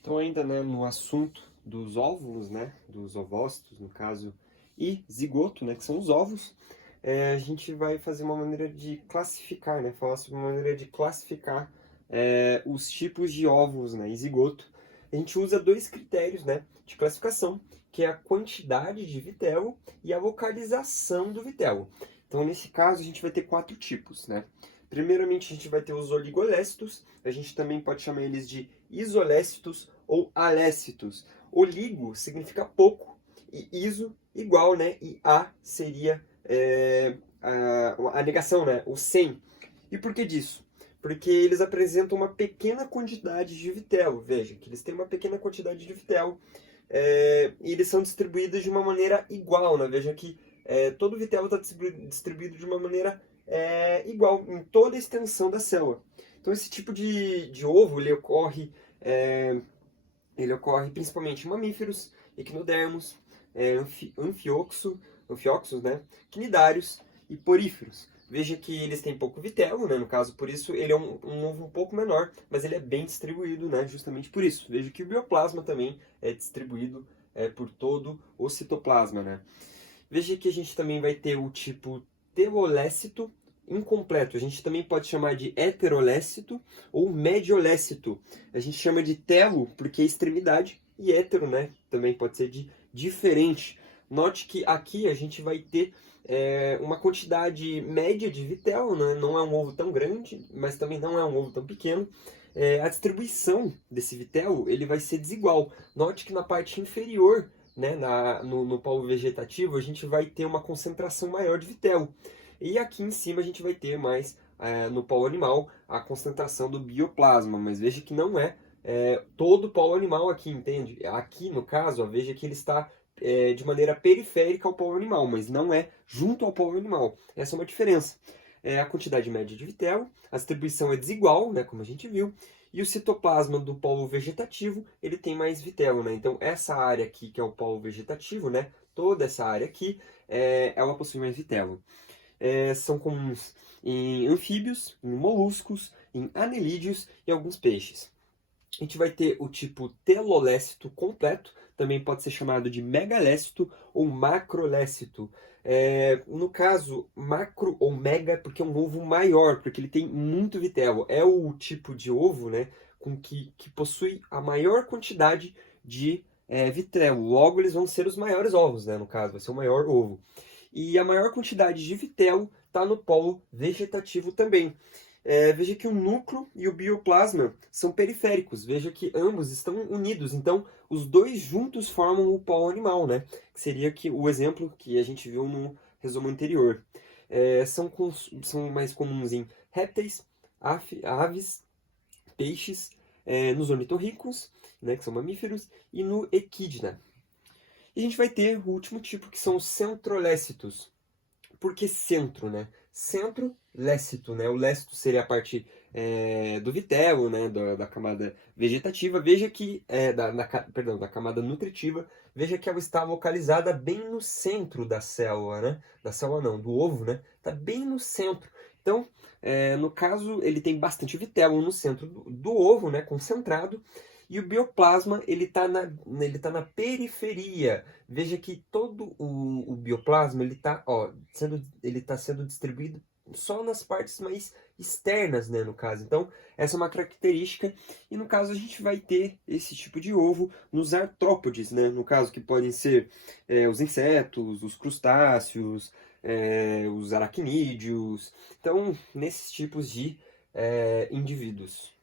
Então, ainda, né, no assunto dos óvulos, né, dos ovócitos, no caso, e zigoto, né, que são os ovos, a gente vai fazer uma maneira de classificar, né, falar sobre uma maneira de classificar os tipos de óvulos, né, e zigoto. A gente usa dois critérios, né, de classificação, que é a quantidade de vitelo e a localização do vitelo. Então, nesse caso, a gente vai ter quatro tipos, né. Primeiramente, a gente vai ter os oligolécitos, a gente também pode chamar eles de isolécitos ou alécitos. Oligo significa pouco, e iso igual, né? E a seria a negação, né? O sem. E por que disso? Porque eles apresentam uma pequena quantidade de vitelo. Veja, que eles têm uma pequena quantidade de vitelo e eles são distribuídos de uma maneira igual, né? Veja que todo vitelo está distribuído de uma maneira igual em toda a extensão da célula. Então esse tipo de ovo é, ele ocorre principalmente em mamíferos, equinodermos, anfioxos, né, quinidários e poríferos. Veja que eles têm pouco vitelo, né, no caso, por isso ele é um ovo um pouco menor, mas ele é bem distribuído, né, justamente por isso. Veja que o bioplasma também é distribuído por todo o citoplasma, né. Veja que a gente também vai ter o tipo telolécito incompleto. A gente também pode chamar de heterolécito ou mediolécito. A gente chama de telo porque é extremidade e hétero, né? Também pode ser de diferente. Note que aqui a gente vai ter uma quantidade média de vitelo, né? Não é um ovo tão grande, mas também não é um ovo tão pequeno. A distribuição desse vitelo ele vai ser desigual. Note que na parte inferior, né, no polo vegetativo, a gente vai ter uma concentração maior de vitelo. E aqui em cima a gente vai ter mais, no polo animal, a concentração do bioplasma. Mas veja que não é todo o polo animal aqui, entende? Aqui, no caso, ó, veja que ele está de maneira periférica ao polo animal, mas não é junto ao polo animal. Essa é uma diferença. A quantidade média de vitelo, a distribuição é desigual, né, como a gente viu, e o citoplasma do polo vegetativo, ele tem mais vitelo, né? Então, essa área aqui, que é o polo vegetativo, né? Toda essa área aqui, ela possui mais vitelo. São comuns em anfíbios, em moluscos, em anelídeos e alguns peixes. A gente vai ter o tipo telolécito completo, também pode ser chamado de megalécito ou macrolécito. No caso, macro ou mega, porque é um ovo maior, porque ele tem muito vitelo. É o tipo de ovo, né, que possui a maior quantidade de vitelo. Logo, eles vão ser os maiores ovos, né, no caso, vai ser o maior ovo. E a maior quantidade de vitelo está no polo vegetativo também. Veja que o núcleo e o bioplasma são periféricos. Veja que ambos estão unidos. Então, os dois juntos formam o polo animal, né? Que seria o exemplo que a gente viu no resumo anterior. São mais comuns em répteis, aves, peixes, nos ornitorrincos, né, que são mamíferos, e no equidna. E a gente vai ter o último tipo, que são os centrolécitos. Por que centro, né? Centro, lécito, né? O lécito seria a parte do vitelo, né? Da camada vegetativa. Veja que, perdão, da camada nutritiva. Veja que ela está localizada bem no centro da célula, né? Da célula não, do ovo, né? Está bem no centro. Então, no caso, ele tem bastante vitelo no centro do ovo, né? Concentrado. E o bioplasma, ele tá na periferia. Veja que todo o bioplasma, ele tá sendo distribuído só nas partes mais externas, né, no caso. Então, essa é uma característica. E no caso, a gente vai ter esse tipo de ovo nos artrópodes, né? No caso, que podem ser os insetos, os crustáceos, os aracnídeos. Então, nesses tipos de indivíduos.